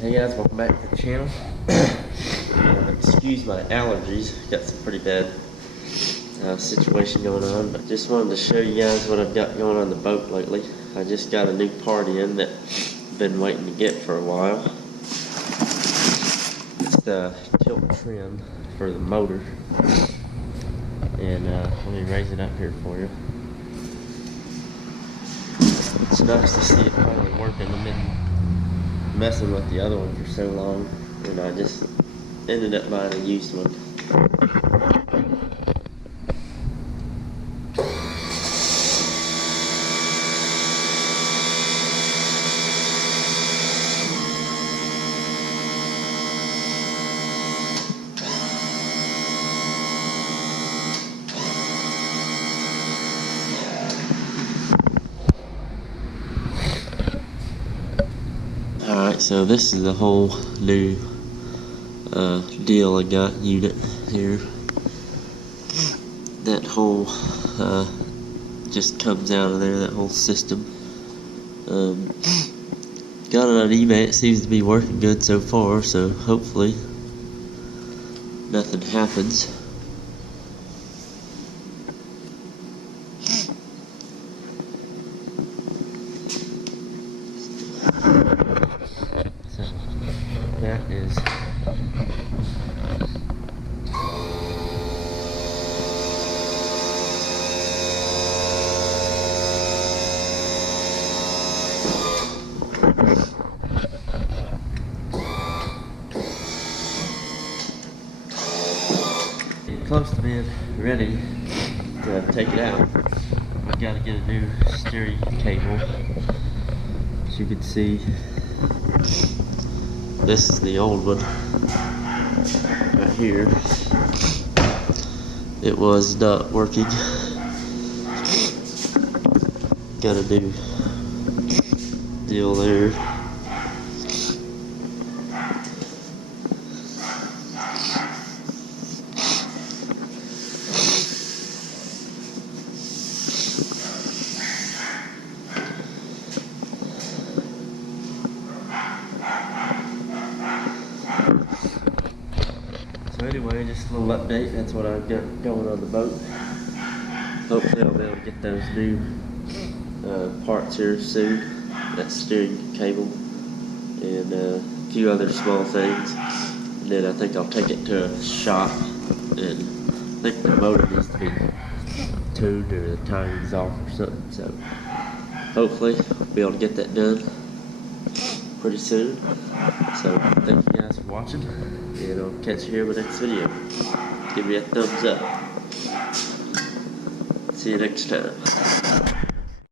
Hey guys, welcome back to the channel. Excuse my allergies, got some pretty bad situation going on, but just wanted to show you guys what I've got going on the boat lately. I just got a new part in that I've been waiting to get for a while. It's the tilt trim for the motor, and let me raise it up here for you. It's nice to see it finally working. I've been messing with the other one for so long, and I just ended up buying a used one. Alright, so this is the whole new deal I got unit here. That whole just comes out of there, that whole system. Got it on eBay, it seems to be working good so far, so hopefully nothing happens. So that is close to being ready to take it out. I've got to get a new steering cable. As you can see, this is the old one right here. It was not working. Got a new deal there. So anyway, just a little update. That's what I've got going on the boat. Hopefully I'll be able to get those new parts here soon. That steering cable and a few other small things. And then I think I'll take it to a shop, and I think the motor needs to be tuned or the timing's off or something. So hopefully I'll be able to get that done pretty soon. So thank you guys for watching, and I'll catch you here in the next video. Give me a thumbs up. See you next time.